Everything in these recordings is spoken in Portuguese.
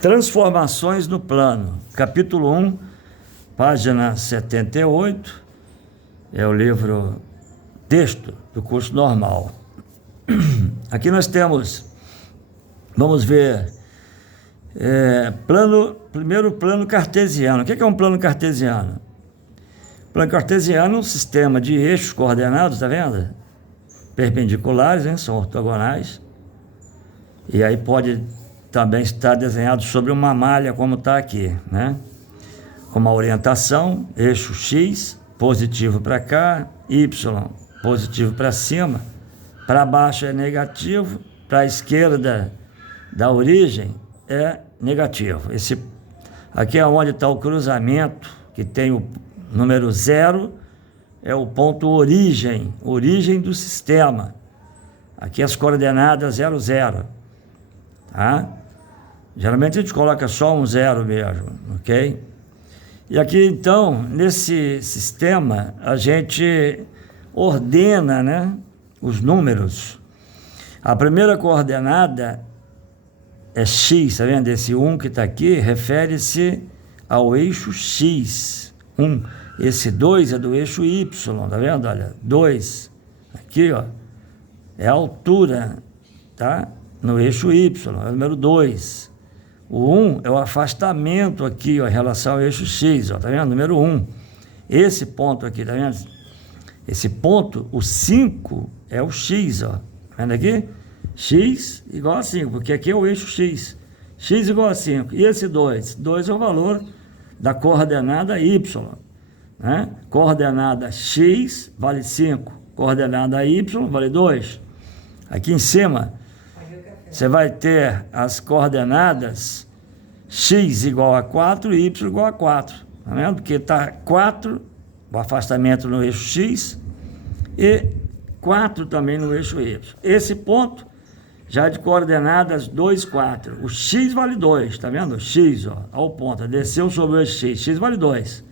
Transformações no plano, capítulo 1, página 78, é o livro texto do curso normal. Aqui nós temos, vamos ver, primeiro plano cartesiano. O que é um plano cartesiano? Plano cartesiano é um sistema de eixos coordenados, está vendo? Perpendiculares, hein? São ortogonais. E aí pode também estar desenhado sobre uma malha, como está aqui, né? Com uma orientação, eixo X, positivo para cá, Y, positivo para cima, para baixo é negativo, para a esquerda da origem é negativo. Aqui é onde está o cruzamento, que tem o número 0, é o ponto origem do sistema. Aqui as coordenadas 0, 0. Tá? Geralmente a gente coloca só um 0 mesmo, ok? E aqui então, nesse sistema, a gente ordena, né, os números. A primeira coordenada é X, tá vendo? Esse 1 que está aqui refere-se ao eixo X, 1. Esse 2 é do eixo Y, tá vendo? Olha, 2, aqui, ó, é a altura, tá? No eixo Y, é o número 2. O 1 é o afastamento aqui, ó, em relação ao eixo X, ó, tá vendo? Número 1. Esse ponto aqui, tá vendo? Esse ponto, o 5, é o X, ó. Tá vendo aqui? X igual a 5, porque aqui é o eixo X. X igual a 5. E esse 2? 2 é o valor da coordenada Y, né? Coordenada X vale 5. Coordenada Y vale 2. Aqui em cima, você vai ter as coordenadas X igual a 4 e Y igual a 4. Tá vendo? Porque está 4, o afastamento no eixo X, e 4 também no eixo Y. Esse ponto já é de coordenadas 2, 4. O X vale 2, tá vendo? O X, ó, o ponto, desceu sobre o eixo X, X vale 2.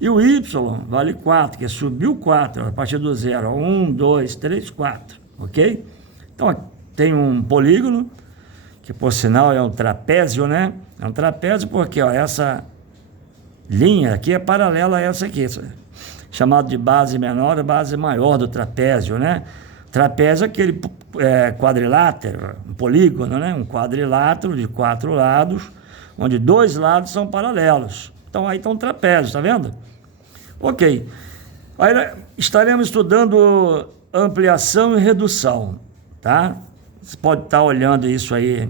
E o Y vale 4, que subiu 4, a partir do 0. 1, 2, 3, 4, ok? Então, tem um polígono, que por sinal é um trapézio, né? É um trapézio porque, ó, essa linha aqui é paralela a essa aqui, chamado de base menor e base maior do trapézio, né? Trapézio é aquele quadrilátero, um polígono, né? Um quadrilátero de 4 lados, onde 2 lados são paralelos. Então aí está um trapézio, tá vendo? Ok. Aí estaremos estudando ampliação e redução, tá? Você pode estar olhando isso aí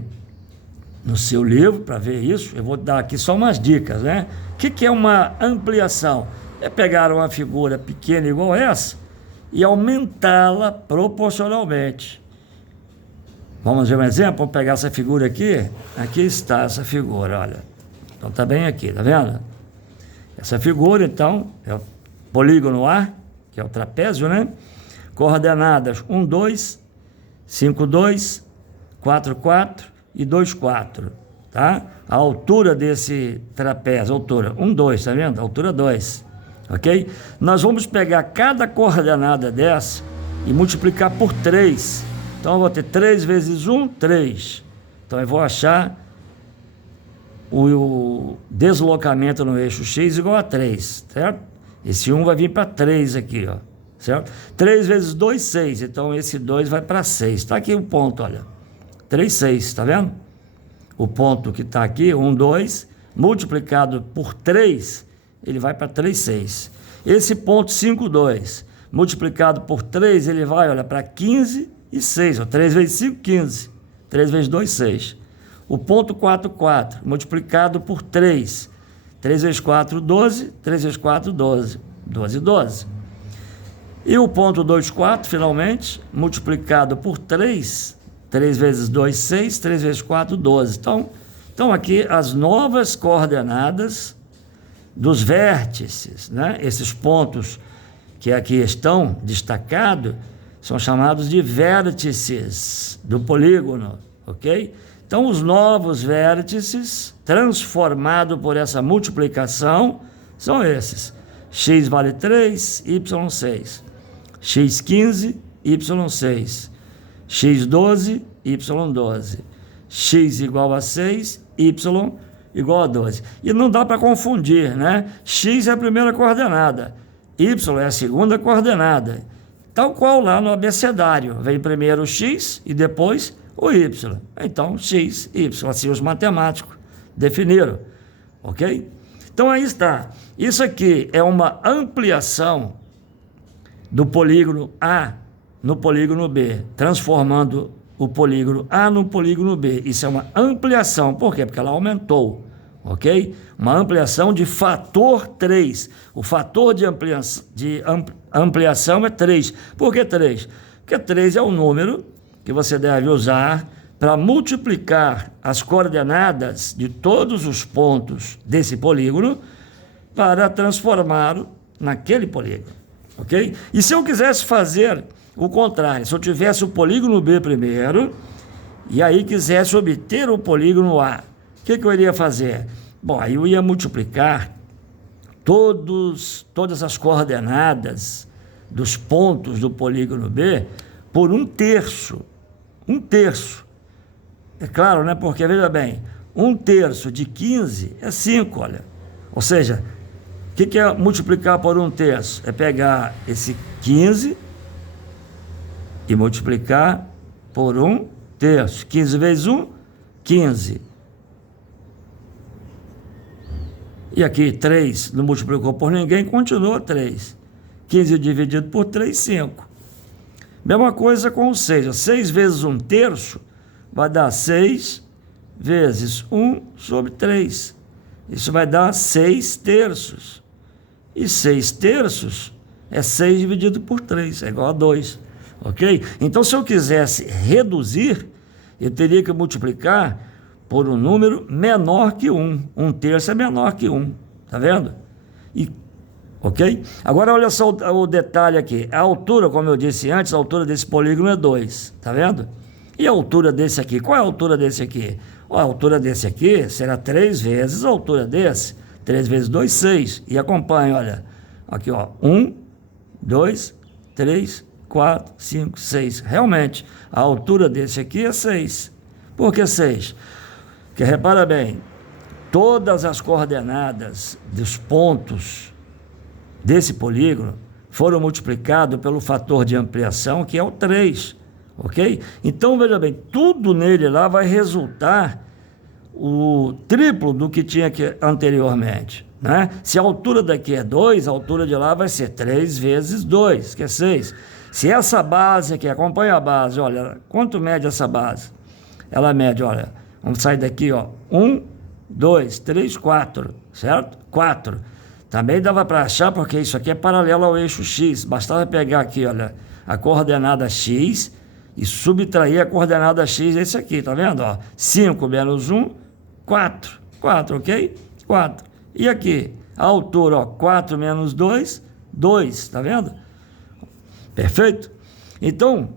no seu livro para ver isso. Eu vou dar aqui só umas dicas, né? O que é uma ampliação? É pegar uma figura pequena igual essa e aumentá-la proporcionalmente. Vamos ver um exemplo? Vamos pegar essa figura aqui. Aqui está essa figura, olha. Então está bem aqui, tá vendo? Essa figura, então, é o polígono A, que é o trapézio, né? Coordenadas 1, 2, 5, 2, 4, 4 e 2, 4, tá? A altura desse trapézio, altura 1, 2, tá vendo? Altura 2, ok? Nós vamos pegar cada coordenada dessa e multiplicar por 3. Então, eu vou ter 3 vezes 1, 3. Então, eu vou achar o deslocamento no eixo X igual a 3, certo? Esse 1 vai vir para 3 aqui, ó, certo? 3 vezes 2, 6. Então, esse 2 vai para 6. Está aqui o ponto, olha. 3, 6, tá vendo? O ponto que está aqui, 1, 2, multiplicado por 3, ele vai para 3, 6. Esse ponto 5, 2, multiplicado por 3, ele vai, olha, para 15 e 6. Ó, 3 vezes 5, 15. 3 vezes 2, 6. O ponto 4, 4, multiplicado por 3. 3 vezes 4, 12. 3 vezes 4, 12. 12, 12. E o ponto 2, 4, finalmente, multiplicado por 3. 3 vezes 2, 6. 3 vezes 4, 12. Então aqui as novas coordenadas dos vértices, né? Esses pontos que aqui estão destacados são chamados de vértices do polígono, ok? Então, os novos vértices, transformados por essa multiplicação, são esses. X vale 3, Y 6. X 15, Y 6. X 12, Y 12. x igual a 6, y igual a 12. E não dá para confundir, né? X é a primeira coordenada, y é a segunda coordenada. Tal qual lá no abecedário, vem primeiro o x e depois o y. Então, x, y, assim os matemáticos definiram, ok? Então, aí está. Isso aqui é uma ampliação do polígono A no polígono B, transformando o polígono A no polígono B. Isso é uma ampliação. Por quê? Porque ela aumentou, ok? Uma ampliação de fator 3. O fator de ampliação é 3. Por que 3? Porque 3 é o número que você deve usar para multiplicar as coordenadas de todos os pontos desse polígono para transformá-lo naquele polígono, ok? E se eu quisesse fazer o contrário, se eu tivesse o polígono B primeiro e aí quisesse obter o polígono A, o que eu iria fazer? Bom, aí eu ia multiplicar todas as coordenadas dos pontos do polígono B por 1/3. 1/3. É claro, né? Porque, veja bem, 1/3 de 15 é 5, olha. Ou seja, o que é multiplicar por 1/3? É pegar esse 15 e multiplicar por 1/3. 15 vezes 1, 15. E aqui 3 não multiplicou por ninguém, continua 3. 15 dividido por 3, 5. Mesma coisa com o 6. 6 vezes 1/3 vai dar 6 vezes 1 sobre 3. Isso vai dar 6/3. E 6/3 é 6 dividido por 3, é igual a 2. Ok? Então, se eu quisesse reduzir, eu teria que multiplicar por um número menor que 1. 1/3 é menor que 1. Tá vendo? Ok? Agora, olha só o detalhe aqui. A altura, como eu disse antes, a altura desse polígono é 2. Tá vendo? E a altura desse aqui? Qual é a altura desse aqui? A altura desse aqui será 3 vezes a altura desse. 3 vezes 2, 6. E acompanha, olha. Aqui, ó. 1, 2, 3, 4, 5, 6. Realmente, a altura desse aqui é 6. Por que 6? Porque, repara bem, todas as coordenadas dos pontos desse polígono foram multiplicados pelo fator de ampliação, que é o 3. Ok? Então, veja bem, tudo nele lá vai resultar o triplo do que tinha aqui anteriormente, né? Se a altura daqui é 2, a altura de lá vai ser 3 vezes 2, que é 6. Se essa base aqui, acompanha a base, olha, quanto mede essa base? Ela mede, olha, vamos sair daqui, ó, 1, 2, 3, 4, certo? 4. Também dava para achar, porque isso aqui é paralelo ao eixo X. Bastava pegar aqui, olha, a coordenada X e subtrair a coordenada X desse aqui, tá vendo? Ó, 5 menos 1, 4. 4, ok? 4. E aqui, a altura, ó, 4 menos 2, 2, tá vendo? Perfeito? Então,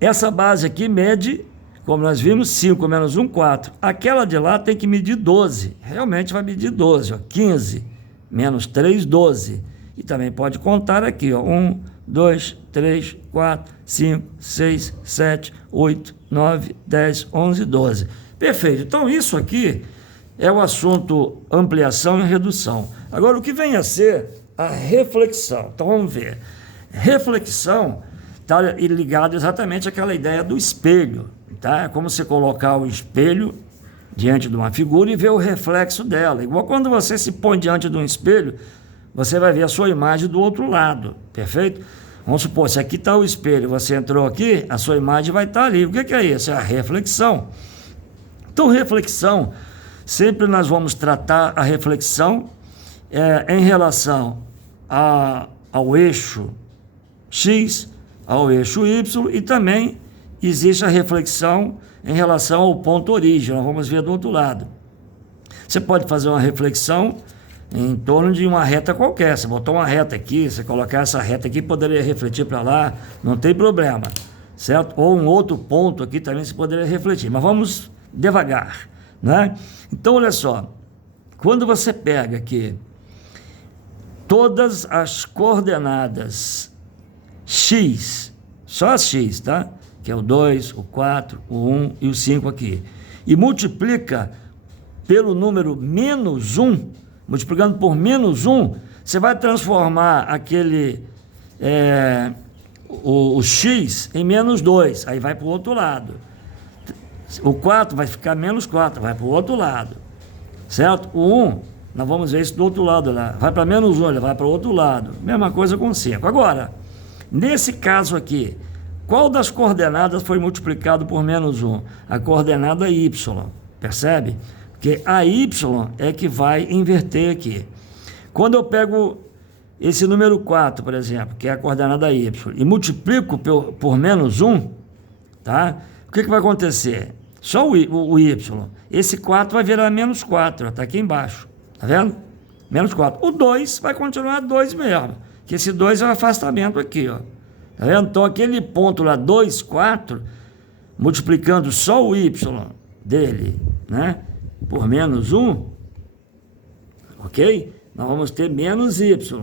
essa base aqui mede, como nós vimos, 5 menos 1, 4. Aquela de lá tem que medir 12. Realmente vai medir 12, ó, 15 menos 3, 12. E também pode contar aqui, ó, 1, 2, 3, 4, 5, 6, 7, 8, 9, 10, 11, 12. Perfeito. Então, isso aqui é o assunto ampliação e redução. Agora, o que vem a ser a reflexão? Então, vamos ver. Reflexão está ligado exatamente àquela ideia do espelho. Tá? É como você colocar o espelho diante de uma figura e ver o reflexo dela. Igual quando você se põe diante de um espelho, você vai ver a sua imagem do outro lado. Perfeito? Vamos supor, se aqui está o espelho, você entrou aqui, a sua imagem vai estar ali. O que é isso? É a reflexão. Então, reflexão, sempre nós vamos tratar a reflexão em relação ao eixo X, ao eixo Y, e também existe a reflexão em relação ao ponto origem. Nós vamos ver do outro lado. Você pode fazer uma reflexão em torno de uma reta qualquer. Você botou uma reta aqui, você colocar essa reta aqui, poderia refletir para lá, não tem problema, certo? Ou um outro ponto aqui também você poderia refletir, mas vamos devagar, né? Então, olha só, quando você pega aqui todas as coordenadas X, só as X, tá? Que é o 2, o 4, o 1 e o 5 aqui. e multiplica pelo número menos 1, multiplicando por menos 1, você vai transformar aquele, o x em menos 2, aí vai para o outro lado. O 4 vai ficar menos 4, vai para o outro lado, certo? O 1, nós vamos ver isso do outro lado lá, vai para menos 1, ele vai para o outro lado. Mesma coisa com 5. Agora, nesse caso aqui, qual das coordenadas foi multiplicado por menos 1? A coordenada y, percebe? Porque a y é que vai inverter aqui. Quando eu pego esse número 4, por exemplo, que é a coordenada y, e multiplico por menos 1, tá? O que vai acontecer? Só o y. Esse 4 vai virar menos 4, está aqui embaixo. Tá vendo? Menos 4. O 2 vai continuar 2 mesmo, que esse 2 é o afastamento aqui, ó. Tá vendo? Então, aquele ponto lá, 2, 4, multiplicando só o y dele, né, por menos 1, ok? Nós vamos ter menos y.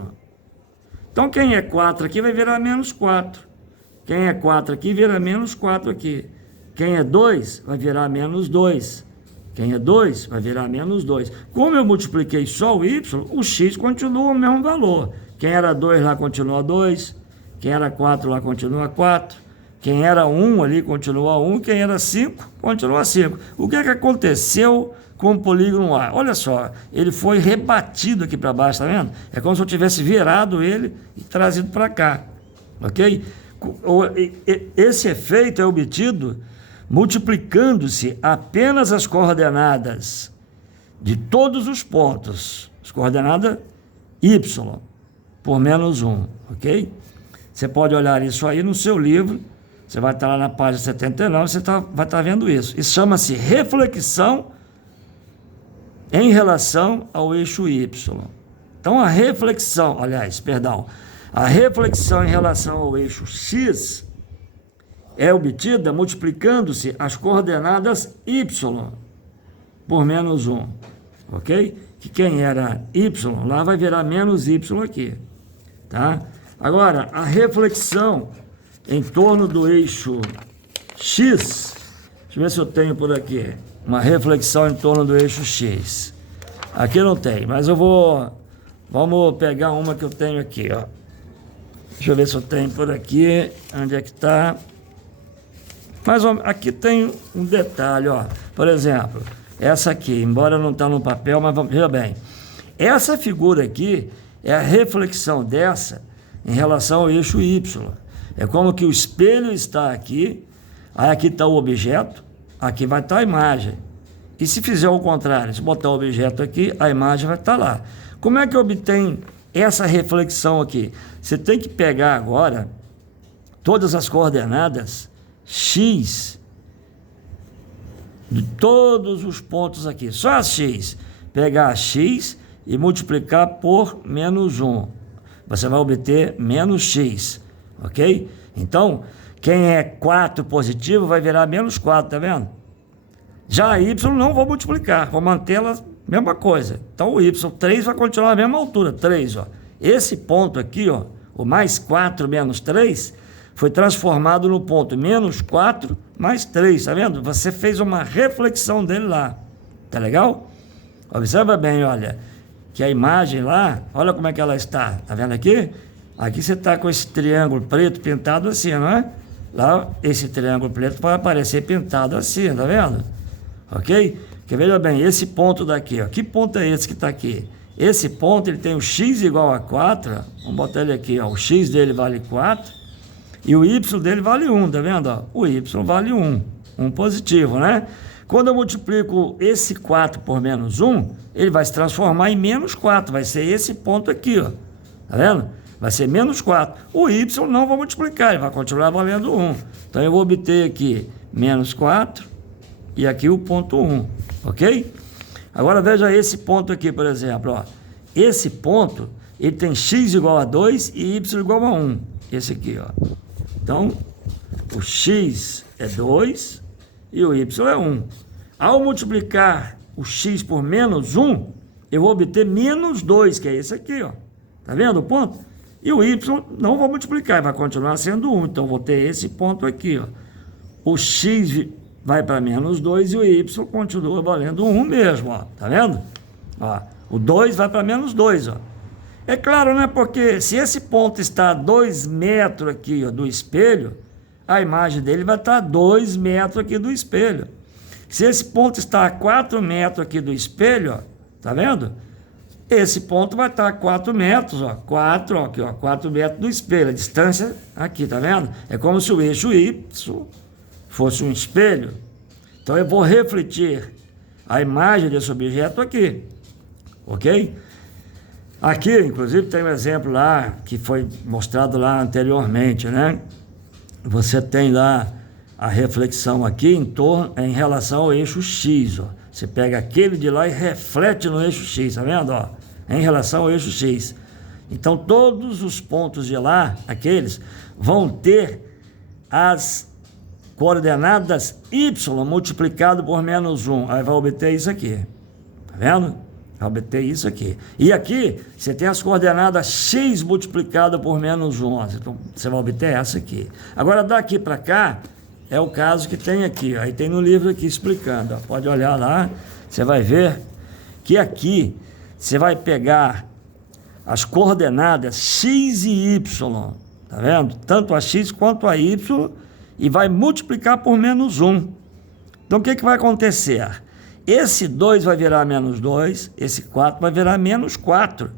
Então, quem é 4 aqui vai virar menos 4. Quem é 4 aqui vira menos 4 aqui. Quem é 2 vai virar menos 2. Quem é 2 vai virar menos 2. Como eu multipliquei só o y, o x continua o mesmo valor. Quem era 2 lá continua 2. Quem era 4 lá continua 4. Quem era 1 ali continua 1. Quem era 5 continua 5. O que é que aconteceu com o polígono A? Olha só, ele foi rebatido aqui para baixo, tá vendo? É como se eu tivesse virado ele e trazido para cá, ok? Esse efeito é obtido multiplicando-se apenas as coordenadas de todos os pontos, as coordenadas y, por menos 1, ok? Você pode olhar isso aí no seu livro, você vai estar lá na página 79, você vai estar vendo isso. Isso chama-se reflexão em relação ao eixo y. Então, a reflexão em relação ao eixo x é obtida multiplicando-se as coordenadas y por menos 1, ok? Que quem era y lá vai virar menos y aqui, tá? Agora, a reflexão em torno do eixo x, deixa eu ver se eu tenho por aqui, uma reflexão em torno do eixo x. Aqui não tem, mas vamos pegar uma que eu tenho aqui, ó. Deixa eu ver se eu tenho por aqui, onde é que está. Mas aqui tem um detalhe, ó. Por exemplo, essa aqui, embora não está no papel, mas veja bem. Essa figura aqui é a reflexão dessa em relação ao eixo y. É como que o espelho está aqui, aí aqui está o objeto, aqui vai estar a imagem. E se fizer o contrário, se botar o objeto aqui, a imagem vai estar lá. Como é que obtém essa reflexão aqui? Você tem que pegar agora todas as coordenadas x de todos os pontos aqui, só a x, pegar a x e multiplicar por menos 1. Você vai obter menos x, ok? Então, quem é 4 positivo vai virar menos 4, tá vendo? Já a y não vou multiplicar, vou mantê-la mesma coisa. Então, o y3 vai continuar a mesma altura, 3, ó. Esse ponto aqui, ó, o mais 4 menos 3, foi transformado no ponto menos 4 mais 3, tá vendo? Você fez uma reflexão dele lá, tá legal? Observa bem, olha, que a imagem lá, olha como é que ela está, tá vendo aqui? Aqui você está com esse triângulo preto pintado assim, não é? Lá, esse triângulo preto vai aparecer pintado assim, tá vendo? Ok? Porque veja bem, esse ponto daqui, ó, que ponto é esse que está aqui? Esse ponto, ele tem o x igual a 4, ó, vamos botar ele aqui, ó, o x dele vale 4, e o y dele vale 1, tá vendo? Ó? O y vale 1, 1 positivo, né? Quando eu multiplico esse 4 por menos 1, ele vai se transformar em menos 4, vai ser esse ponto aqui, ó, tá vendo? Vai ser menos 4. O y não vou multiplicar, ele vai continuar valendo 1. Então, eu vou obter aqui menos 4 e aqui o ponto 1, ok? Agora, veja esse ponto aqui, por exemplo, ó. Esse ponto, ele tem x igual a 2 e y igual a 1. Esse aqui, ó. Então, o x é 2 e o y é 1. Ao multiplicar o x por menos 1, eu vou obter menos 2, que é esse aqui, ó. Tá vendo o ponto? E o y não vou multiplicar, vai continuar sendo 1. Então, vou ter esse ponto aqui, ó. O x vai para menos 2 e o y continua valendo 1 mesmo, ó. Tá vendo? Ó, o 2 vai para menos 2, ó. É claro, né? Porque se esse ponto está a 2 metros aqui, ó, do espelho, a imagem dele vai estar a 2 metros aqui do espelho. Se esse ponto está a 4 metros aqui do espelho, ó, tá vendo? Esse ponto vai estar a 4 metros, ó, 4, ó, aqui, ó, 4 metros do espelho, a distância aqui, tá vendo? É como se o eixo Y fosse um espelho. Então eu vou refletir a imagem desse objeto aqui, ok? Aqui, inclusive, tem um exemplo lá, que foi mostrado lá anteriormente, né? Você tem lá a reflexão aqui em relação ao eixo X, ó. Você pega aquele de lá e reflete no eixo X, tá vendo, ó? Em relação ao eixo X. Então, todos os pontos de lá, aqueles, vão ter as coordenadas Y multiplicado por menos 1. Aí vai obter isso aqui, tá vendo? Vai obter isso aqui. E aqui, você tem as coordenadas X multiplicado por menos 1. Então, você vai obter essa aqui. Agora, daqui para cá, é o caso que tem aqui. Aí tem no livro aqui explicando. Ó. Pode olhar lá, você vai ver que aqui você vai pegar as coordenadas X e Y, tá vendo? Tanto a X quanto a Y, e vai multiplicar por menos 1. Então, o que vai acontecer? Esse 2 vai virar menos 2, esse 4 vai virar menos 4.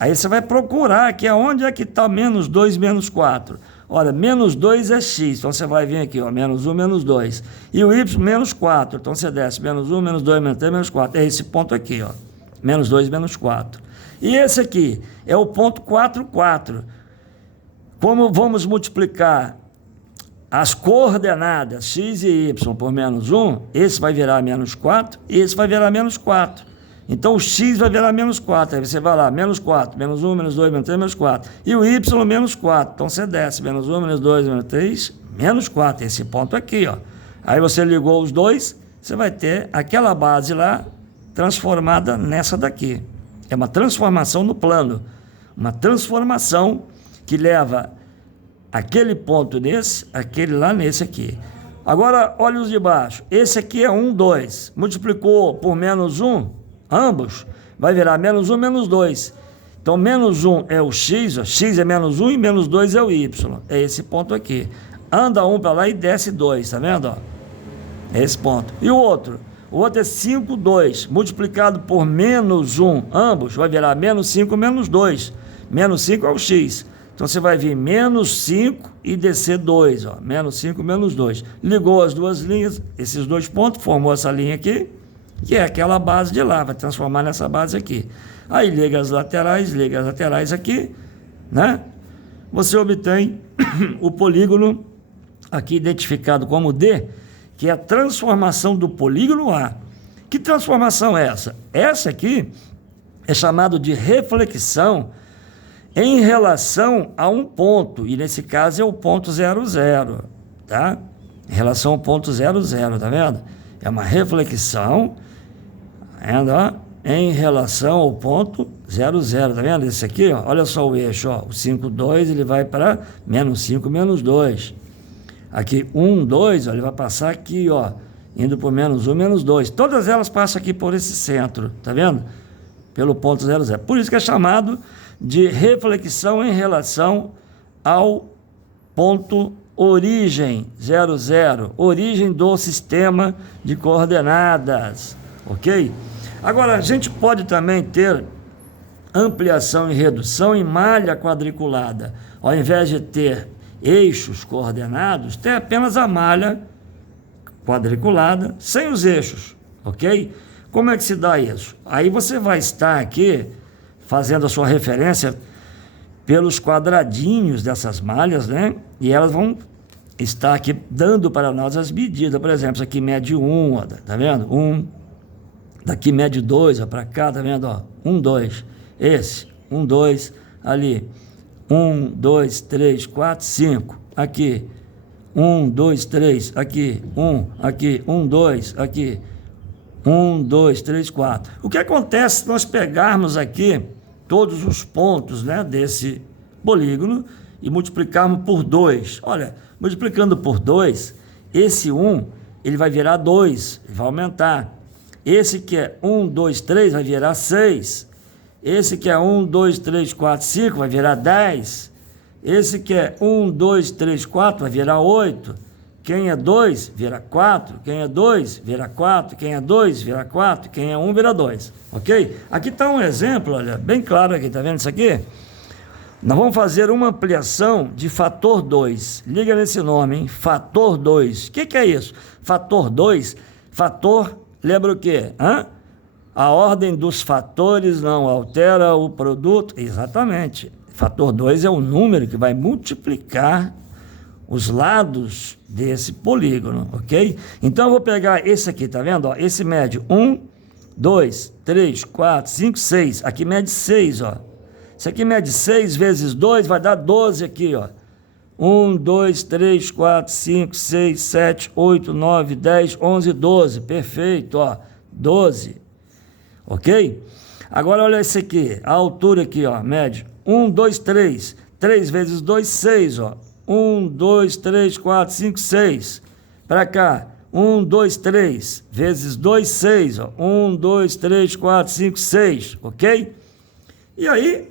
Aí você vai procurar aqui aonde é que está menos 2, menos 4. Olha, menos 2 é x, então você vai vir aqui, ó, menos 1, menos 2. E o y, menos 4, então você desce menos 1, menos 2, menos 3, menos 4. É esse ponto aqui, ó, menos 2, menos 4. E esse aqui é o ponto 4, 4. Como vamos multiplicar as coordenadas x e y por menos 1, esse vai virar menos 4 e esse vai virar menos 4. Então o x vai virar menos 4, aí você vai lá, menos 4, menos 1, menos 2, menos 3, menos 4. E o y, menos 4, então você desce, menos 1, menos 2, menos 3, menos 4, esse ponto aqui, ó. Aí você ligou os dois, você vai ter aquela base lá transformada nessa daqui. É uma transformação no plano, uma transformação que leva aquele ponto nesse, aquele lá nesse aqui. Agora, olha os de baixo. Esse aqui é 1, 2. Multiplicou por menos 1, ambos, vai virar menos 1, menos 2. Então, menos 1 é o x, ó. X é menos 1 e menos 2 é o y. É esse ponto aqui. Anda 1 para lá e desce 2, tá vendo? Ó? É esse ponto. E o outro? O outro é 5, 2. Multiplicado por menos 1, ambos, vai virar menos 5, menos 2. Menos 5 é o x. Então, você vai vir menos 5 e descer 2, ó. Menos 5, menos 2. Ligou as duas linhas, esses dois pontos, formou essa linha aqui, que é aquela base de lá, vai transformar nessa base aqui. Aí, liga as laterais aqui, né? Você obtém o polígono aqui identificado como D, que é a transformação do polígono A. Que transformação é essa? Essa aqui é chamado de reflexão em relação a um ponto, e nesse caso é o ponto 00, tá? Em relação ao ponto 00, tá vendo? É uma reflexão, em relação ao ponto 00, tá vendo? Esse aqui, ó, olha só o eixo, ó, o 5, 2, ele vai para menos 5, menos 2. Aqui, 1, 2, ó, ele vai passar aqui, ó, indo por menos 1, menos 2. Todas elas passam aqui por esse centro, tá vendo? Pelo ponto 00. Por isso que é chamado de reflexão em relação ao ponto origem 00, origem do sistema de coordenadas, ok? Agora, a gente pode também ter ampliação e redução em malha quadriculada. Ao invés de ter eixos coordenados, tem apenas a malha quadriculada sem os eixos, ok? Como é que se dá isso? Aí você vai estar aqui fazendo a sua referência pelos quadradinhos dessas malhas, né? E elas vão estar aqui dando para nós as medidas. Por exemplo, isso aqui mede 1, ó, tá vendo? 1. Daqui mede 2, ó, para cá, tá vendo? Ó, 1, 2. Esse, 1, 2. Ali, 1, 2, 3, 4, 5. Aqui, 1, 2, 3. Aqui, 1. Aqui, 1, 2. Aqui, 1, 2, 3, 4. O que acontece se nós pegarmos aqui todos os pontos, né, desse polígono e multiplicarmos por 2? Olha, multiplicando por 2, esse 1 ele vai virar 2, vai aumentar. Esse que é 1, 2, 3 vai virar 6. Esse que é 1, 2, 3, 4, 5 vai virar 10. Esse que é 1, 2, 3, 4 vai virar 8. Quem é 2 vira 4. Quem é 2 vira 4. Quem é 2 vira 4. Quem é 1 vira 2. Ok? Aqui está um exemplo, olha, bem claro aqui, tá vendo isso aqui? Nós vamos fazer uma ampliação de fator 2. Liga nesse nome, hein? Fator 2. O que é isso? Fator 2, fator, lembra o quê? A ordem dos fatores não altera o produto. Exatamente. Fator 2 é o número que vai multiplicar os lados desse polígono, ok? Então eu vou pegar esse aqui, tá vendo? Ó, esse mede 1, 2, 3, 4, 5, 6. Aqui mede 6, ó. Isso aqui mede 6 vezes 2, vai dar 12 aqui, ó. 1, 2, 3, 4, 5, 6, 7, 8, 9, 10, 11, 12. Perfeito, ó. 12. Ok? Agora olha esse aqui, a altura aqui, ó, mede 1, 2, 3. 3 vezes 2, 6, ó. 1, 2, 3, 4, 5, 6. Para cá, 1, 2, 3. Vezes 2, 6, ó. 1, 2, 3, 4, 5, 6. Ok? E aí,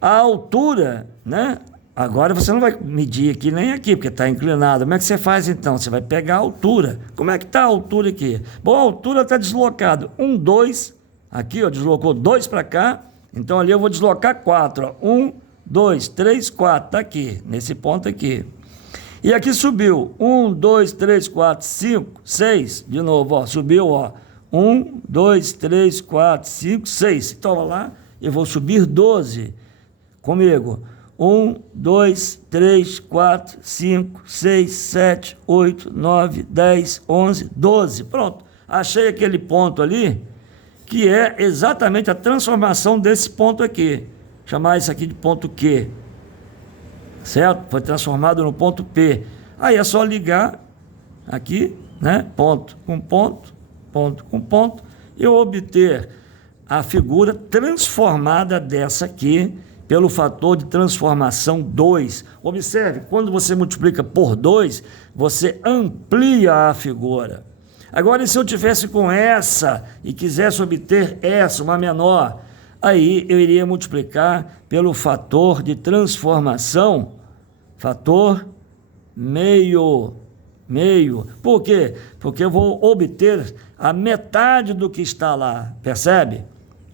a altura, né? Agora você não vai medir aqui nem aqui, porque está inclinado. Como é que você faz então? Você vai pegar a altura. Como é que está a altura aqui? Bom, a altura está deslocada. 1, 2. Aqui, ó, deslocou 2 para cá. Então ali eu vou deslocar 4. 1, 2, 3, 4. Está aqui, nesse ponto aqui. E aqui subiu. 1, 2, 3, 4, 5, 6. De novo, ó, subiu, ó. 1, 2, 3, 4, 5, 6. Então, lá, eu vou subir 12. Comigo. 1, 2, 3, 4, 5, 6, 7, 8, 9, 10, 11, 12. Pronto. Achei aquele ponto ali, que é exatamente a transformação desse ponto aqui. Chamar isso aqui de ponto Q. Certo? Foi transformado no ponto P. Aí é só ligar aqui, né? Ponto com ponto, ponto com ponto, e eu obter a figura transformada dessa aqui, pelo fator de transformação 2. Observe, quando você multiplica por 2, você amplia a figura. Agora, e se eu tivesse com essa e quisesse obter essa, uma menor, aí eu iria multiplicar pelo fator de transformação, fator meio. Por quê? Porque eu vou obter a metade do que está lá, percebe?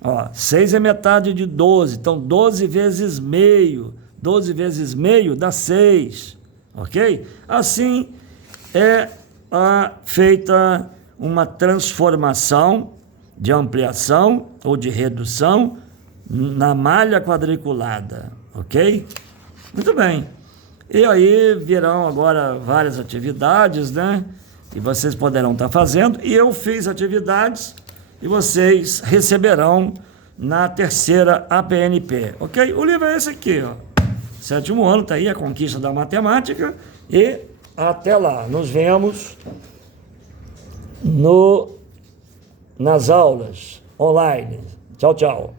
Ó, 6 é metade de 12, então 12 vezes meio. 12 vezes meio dá 6, ok? Assim é feita uma transformação de ampliação ou de redução na malha quadriculada, ok? Muito bem. E aí virão agora várias atividades, né? E vocês poderão estar fazendo. E eu fiz atividades e vocês receberão na terceira APNP, ok? O livro é esse aqui, ó. 7º ano, está aí a conquista da matemática. E até lá, nos vemos nas aulas online. Tchau, tchau.